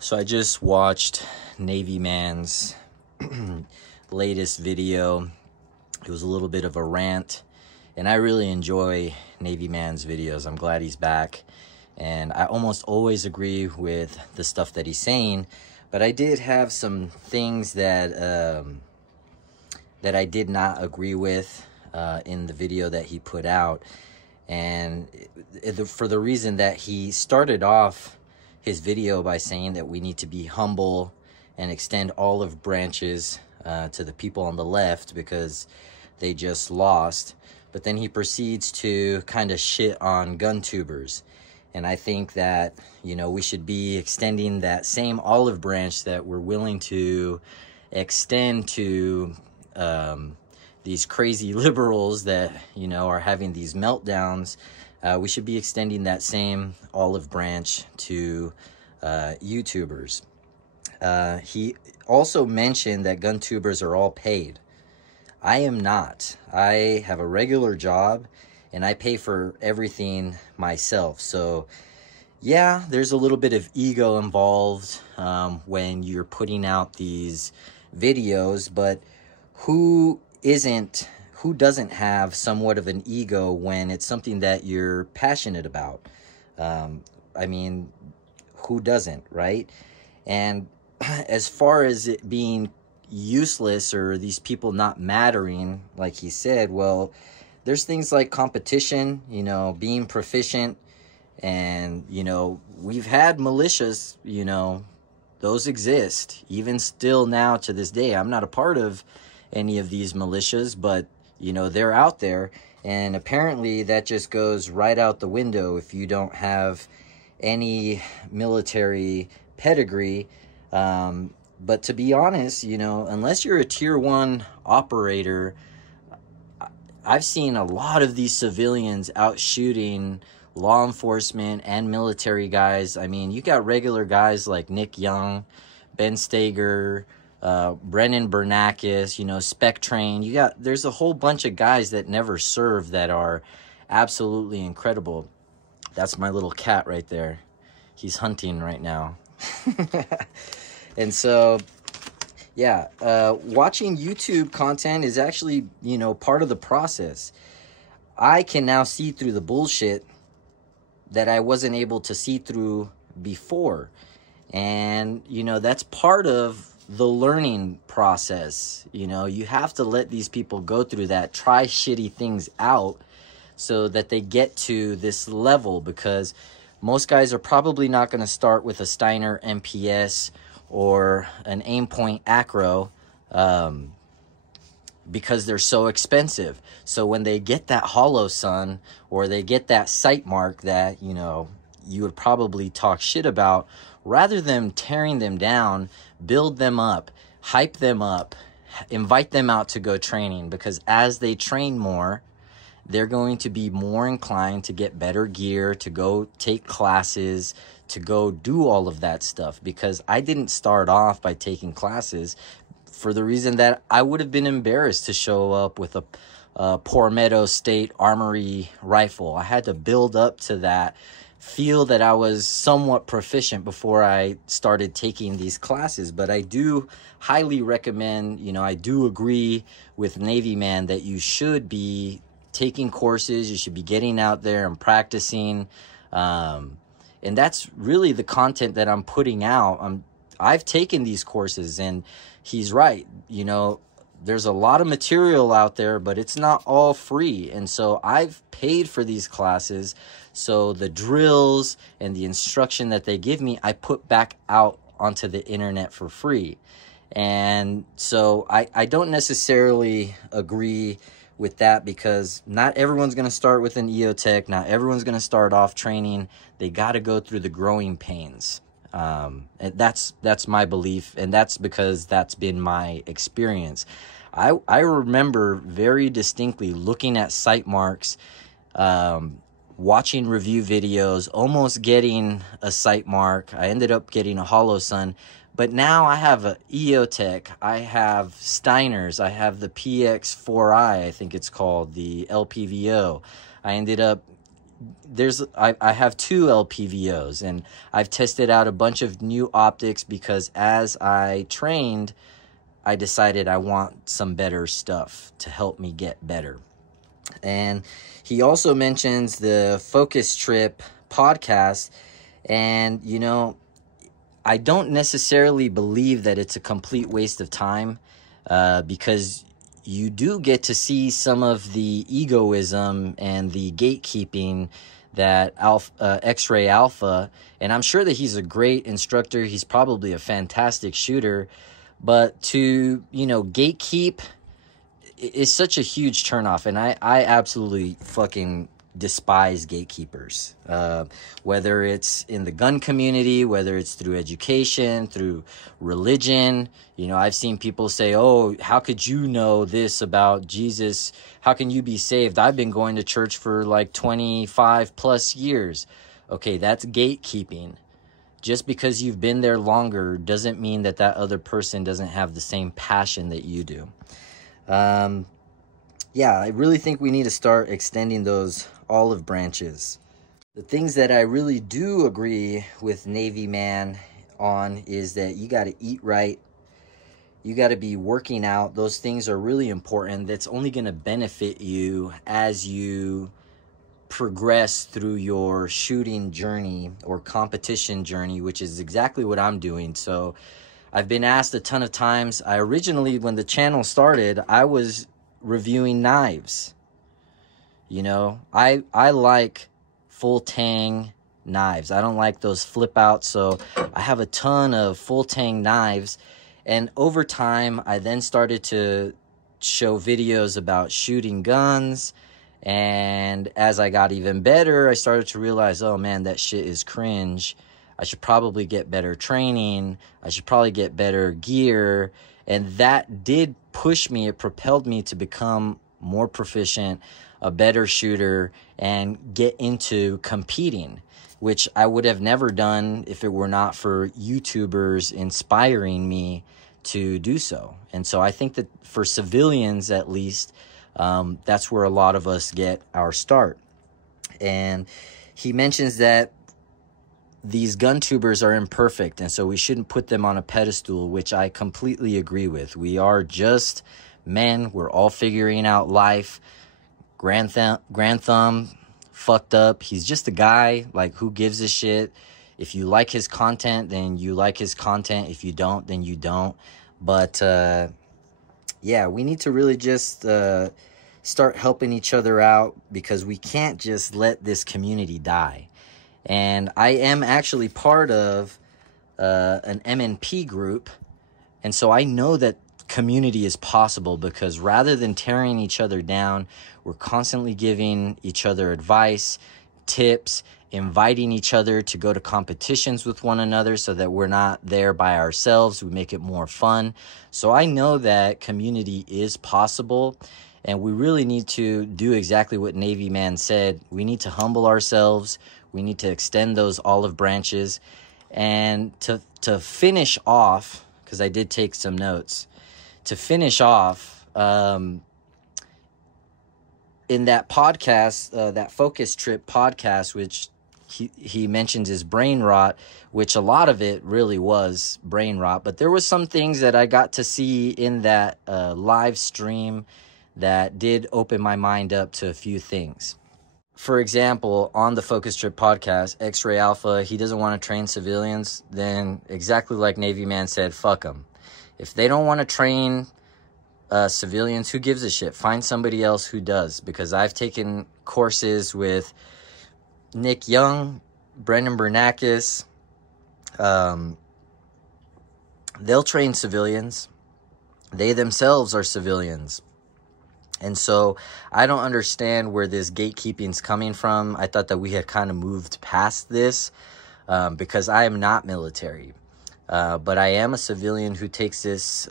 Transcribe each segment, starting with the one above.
So I just watched Navy Man's latest video. It was a little bit of a rant, and I really enjoy Navy Man's videos. I'm glad he's back, and I almost always agree with the stuff that he's saying, but I did have some things that that I did not agree with in the video that he put out, and for the reason that he started off his video by saying that we need to be humble and extend olive branches to the people on the left because they just lost. But then he proceeds to kind of shit on gun tubers. And I think that, you know, we should be extending that same olive branch that we're willing to extend to these crazy liberals that, you know, are having these meltdowns. We should be extending that same olive branch to YouTubers. He also mentioned that gun tubers are all paid. I am not. I have a regular job and I pay for everything myself. So yeah, there's a little bit of ego involved when you're putting out these videos, but who doesn't have somewhat of an ego when it's something that you're passionate about? I mean, who doesn't, right? And as far as it being useless or these people not mattering, like he said, well, there's things like competition, you know, being proficient, and, you know, we've had militias, you know, those exist, even still now to this day. I'm not a part of any of these militias, but, you know, they're out there, and apparently that just goes right out the window if you don't have any military pedigree. But to be honest, you know, unless you're a tier 1 operator, I've seen a lot of these civilians out shooting law enforcement and military guys. I mean, you got regular guys like Nick Young, Ben Stager, Brennan Bernakis, you know, Spec Train. There's a whole bunch of guys that never serve that are absolutely incredible. That's my little cat right there. He's hunting right now. And so, yeah, watching YouTube content is actually, you know, part of the process. I can now see through the bullshit that I wasn't able to see through before. And, you know, that's part of the learning process. You know, you have to let these people go through that, try shitty things out so that they get to this level, because most guys are probably not going to start with a Steiner MPS or an Aimpoint Acro because they're so expensive. So when they get that Holosun or they get that sight mark that, you know, you would probably talk shit about, rather than tearing them down, build them up, hype them up, invite them out to go training, because as they train more, they're going to be more inclined to get better gear, to go take classes, to go do all of that stuff. Because I didn't start off by taking classes for the reason that I would have been embarrassed to show up with a Palmetto State Armory rifle. I had to build up to that, feel that I was somewhat proficient before I started taking these classes. But I do highly recommend, you know, I do agree with Navy Man that you should be taking courses, you should be getting out there and practicing. And that's really the content that I'm putting out. I've taken these courses, and he's right. You know, there's a lot of material out there, but it's not all free. And so I've paid for these classes. So the drills and the instruction that they give me, I put back out onto the internet for free. And so I don't necessarily agree with that, because not everyone's going to start with an EOTech. Not everyone's going to start off training. They got to go through the growing pains. And that's my belief, and that's because that's been my experience. I remember very distinctly looking at sight marks, watching review videos, almost getting a sight mark. I ended up getting a Holosun. But now I have a EOTech, I have Steiners, I have the PX4i, I think it's called, the LPVO. I ended up I have two LPVOs, and I've tested out a bunch of new optics because as I trained, I decided I want some better stuff to help me get better. And he also mentions the Focus Trip podcast, and you know, I don't necessarily believe that it's a complete waste of time, because you do get to see some of the egoism and the gatekeeping that X-Ray Alpha, and I'm sure that he's a great instructor. He's probably a fantastic shooter, but to, you know, gatekeep is such a huge turnoff, and I absolutely fucking despise gatekeepers. Whether it's in the gun community, whether it's through education, through religion. You know, I've seen people say, oh, how could you know this about Jesus? How can you be saved? I've been going to church for like 25 plus years. Okay, that's gatekeeping. Just because you've been there longer doesn't mean that that other person doesn't have the same passion that you do. Yeah, I really think we need to start extending those olive branches. The things that I really do agree with Navy Man on is that you got to eat right. You got to be working out. Those things are really important. That's only going to benefit you as you progress through your shooting journey or competition journey, which is exactly what I'm doing. So I've been asked a ton of times. I originally, when the channel started, I was reviewing knives. You know, I like full tang knives. I don't like those flip outs. So I have a ton of full tang knives. And over time, I then started to show videos about shooting guns. And as I got even better, I started to realize, oh man, that shit is cringe. I should probably get better training. I should probably get better gear. And that did push me. It propelled me to become more proficient, a better shooter, and get into competing, which I would have never done if it were not for YouTubers inspiring me to do so. And so I think that for civilians, at least, that's where a lot of us get our start. And he mentions that these gun tubers are imperfect, and so we shouldn't put them on a pedestal, which I completely agree with. We are just men. We're all figuring out life. Grand Thumb fucked up. He's just a guy. Like, who gives a shit? If you like his content, then you like his content. If you don't, then you don't. But yeah, we need to really just start helping each other out, because we can't just let this community die. And I am actually part of an MNP group, and so I know that community is possible, because rather than tearing each other down, we're constantly giving each other advice, tips, inviting each other to go to competitions with one another so that we're not there by ourselves. We make it more fun. So I know that community is possible, and we really need to do exactly what Navy Man said. We need to humble ourselves. We need to extend those olive branches. And to finish off, because I did take some notes, to finish off, in that podcast, that Focus Trip podcast, which he mentions is brain rot, which a lot of it really was brain rot. But there was some things that I got to see in that live stream that did open my mind up to a few things. For example, on the Focus Trip podcast, X-Ray Alpha, he doesn't want to train civilians. Then exactly like Navy Man said, fuck them. If they don't want to train civilians, who gives a shit? Find somebody else who does. Because I've taken courses with Nick Young, Brendan Bernakis. They'll train civilians. They themselves are civilians. And so I don't understand where this gatekeeping's coming from. I thought that we had kind of moved past this, because I am not military. But I am a civilian who takes this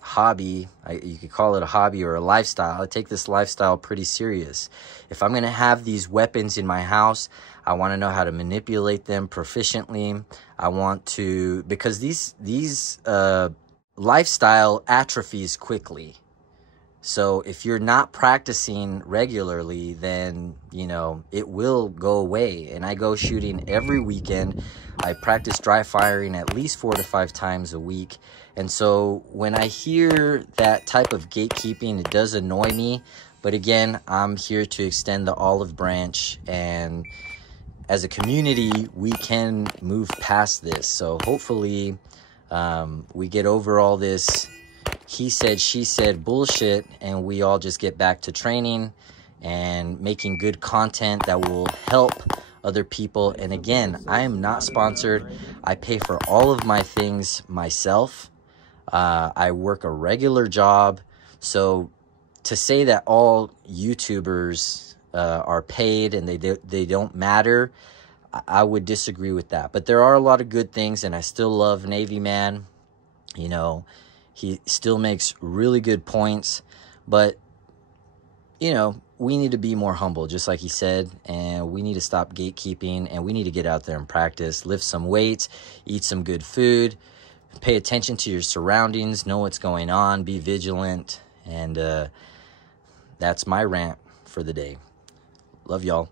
hobby, you could call it a hobby or a lifestyle. I take this lifestyle pretty serious. If I'm going to have these weapons in my house, I want to know how to manipulate them proficiently. I want to, because these lifestyle atrophies quickly. So if you're not practicing regularly, then, you know, it will go away. And I go shooting every weekend. I practice dry firing at least 4 to 5 times a week. And so when I hear that type of gatekeeping, it does annoy me. But again, I'm here to extend the olive branch, and as a community, we can move past this. So hopefully we get over all this he said, she said bullshit, and we all just get back to training and making good content that will help other people. And again, I am not sponsored. I pay for all of my things myself. I work a regular job. So to say that all YouTubers are paid and they don't matter, I would disagree with that. But there are a lot of good things, and I still love Navy Man. You know, he still makes really good points, but, you know, we need to be more humble, just like he said, and we need to stop gatekeeping, and we need to get out there and practice, lift some weights, eat some good food, pay attention to your surroundings, know what's going on, be vigilant, and that's my rant for the day. Love y'all.